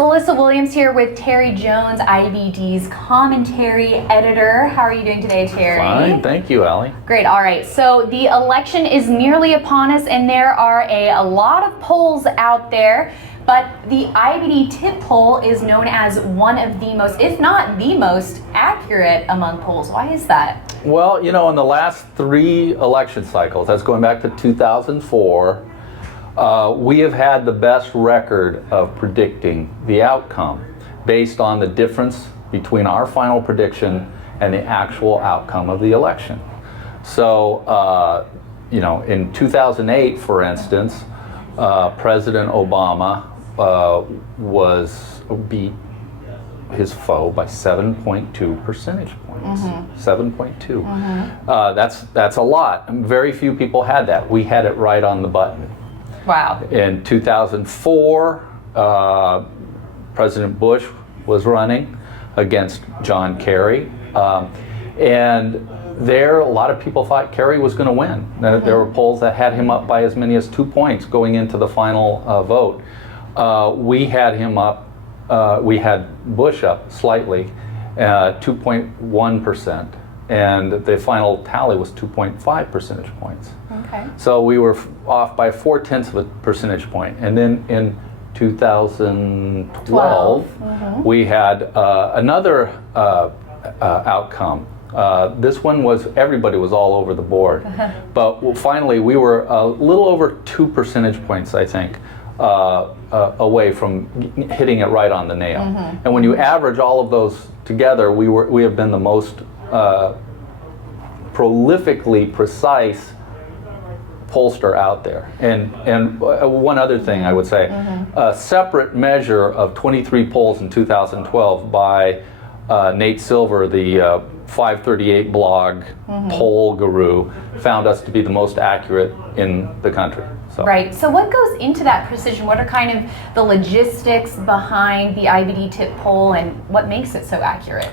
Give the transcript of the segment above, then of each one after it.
Alyssa Williams here with Terry Jones, IBD's commentary editor. How are you doing today, Terry? Fine, thank you, Allie. Great, all right. So the election is nearly upon us, and there are a lot of polls out there, but the IBD TIPP poll is known as one of the most, if not the most, accurate among polls. Why is that? Well, you know, in the last 3 election cycles, that's going back to 2004, we have had the best record of predicting the outcome based on the difference between our final prediction and the actual outcome of the election. So, you know, in 2008, for instance, President Obama beat his foe by 7.2 percentage points. 7.2. That's a lot. Very few people had that. We had it right on the button. Wow. In 2004, President Bush was running against John Kerry. And there, a lot of people thought Kerry was going to win. There were polls that had him up by as many as 2 points going into the final vote. We had him up, we had Bush up slightly, 2.1%. And the final tally was 2.5 percentage points. Okay. So we were off by 0.4 of a percentage point. And then in 2012, we had another outcome. This one was, everybody was all over the board. But finally, we were a little over 2 percentage points, I think, away from hitting it right on the nail. And when you average all of those together, we have been the most prolifically precise pollster out there. And one other thing I would say, a separate measure of 23 polls in 2012 by Nate Silver, the 538 blog poll guru, found us to be the most accurate in the country. So. Right. So what goes into that precision? What are kind of the logistics behind the IBD TIPP poll, and what makes it so accurate?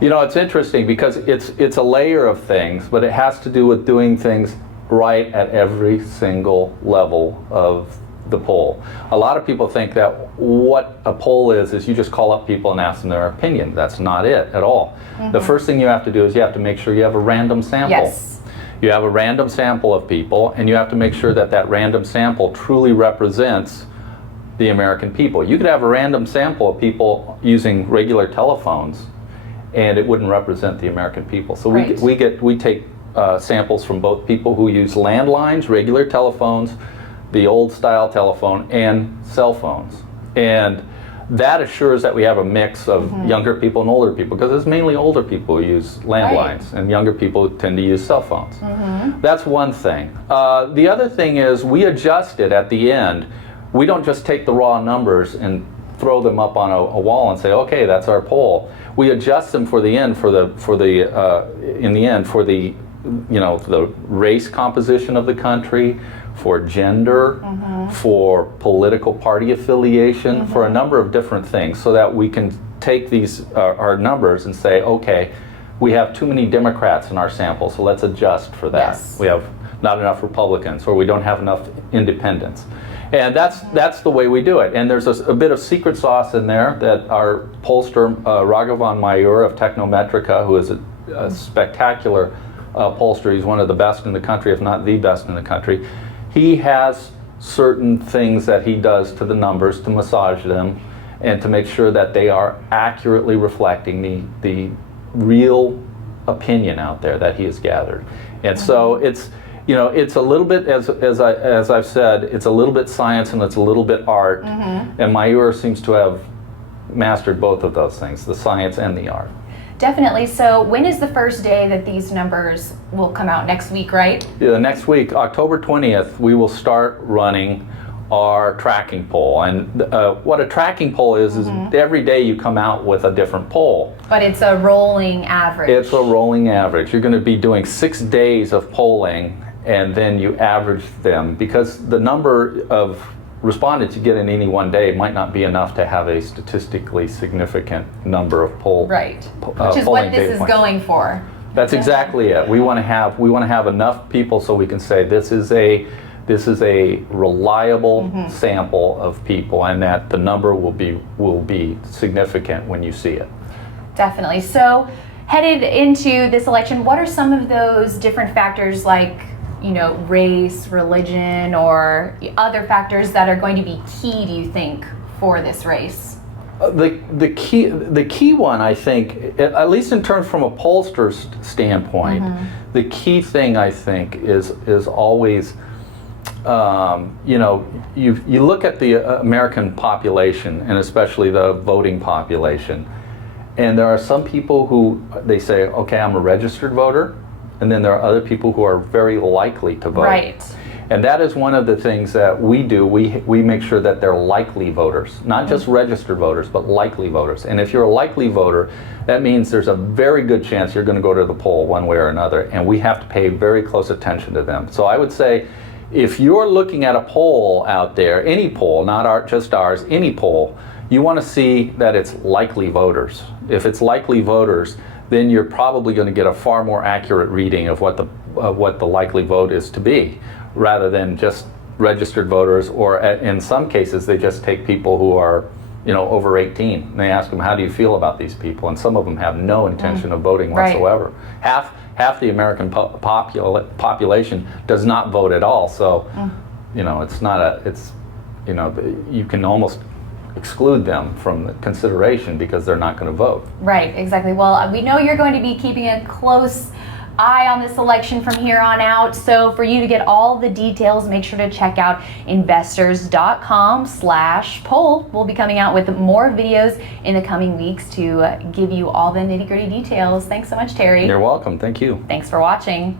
You know, it's interesting because it's a layer of things, but it has to do with doing things right at every single level of the poll. A lot of people think that what a poll is you just call up people and ask them their opinion. That's not it at all. The first thing you have to do is you have to make sure you have a random sample. Yes. You have a random sample of people, and you have to make sure that that random sample truly represents the American people. You could have a random sample of people using regular telephones, and it wouldn't represent the American people. So we take samples from both people who use landlines, regular telephones, the old style telephone, and cell phones. And that assures that we have a mix of younger people and older people, because it's mainly older people who use landlines, and younger people tend to use cell phones. That's one thing. The other thing is we adjust it at the end. We don't just take the raw numbers and throw them up on a wall and say, okay, that's our poll. We adjust them for the end, you know, the race composition of the country, for gender, for political party affiliation, for a number of different things, so that we can take these our numbers and say, okay, we have too many Democrats in our sample, so let's adjust for that. Yes. We have not enough Republicans, or we don't have enough independents. And that's the way we do it. And there's a bit of secret sauce in there that our pollster, Raghavan Mayur of Technometrica, who is a spectacular pollster, he's one of the best in the country, if not the best in the country. He has certain things that he does to the numbers to massage them and to make sure that they are accurately reflecting the real opinion out there that he has gathered. And so it's, you know, it's a little bit, as I've said, it's a little bit science and it's a little bit art. And Mayur seems to have mastered both of those things, the science and the art. Definitely. So when is the first day that these numbers will come out? Next week, right? Yeah, next week, October 20th, we will start running our tracking poll. And what a tracking poll is every day you come out with a different poll. But it's a rolling average. It's a rolling average. You're going to be doing 6 days of polling, and then you average them, because the number of respondents you get in any one day might not be enough to have a statistically significant number of poll. Right. Which is what this is going for. That's exactly it. We want to have enough people so we can say this is a this is a reliable sample of people, and that the number will be significant when you see it. Definitely. So headed into this election, what are some of those different factors like, you know, race, religion, or other factors that are going to be key, do you think, for this race? The key one, I think, at least in terms from a pollster's standpoint, the key thing, I think, is always, you know, you look at the American population, and especially the voting population, and there are some people who, they say, okay, I'm a registered voter, and then there are other people who are very likely to vote. Right. And that is one of the things that we do. We make sure that they're likely voters, not just registered voters, but likely voters. And if you're a likely voter, that means there's a very good chance you're going to go to the poll one way or another, and we have to pay very close attention to them. So I would say, if you're looking at a poll out there, any poll, not just ours, any poll, you want to see that it's likely voters. If it's likely voters, then you're probably going to get a far more accurate reading of what the likely vote is to be, rather than just registered voters, or in some cases they just take people who are, you know, over 18. And they ask them, how do you feel about these people? And some of them have no intention of voting whatsoever. Half the American population does not vote at all. So, you know, you know, you can almost exclude them from the consideration because they're not going to vote. Right, exactly. Well, we know you're going to be keeping a close eye on this election from here on out. So for you to get all the details, make sure to check out investors.com/poll. We'll be coming out with more videos in the coming weeks to give you all the nitty-gritty details. Thanks so much, Terry. You're welcome. Thank you. Thanks for watching.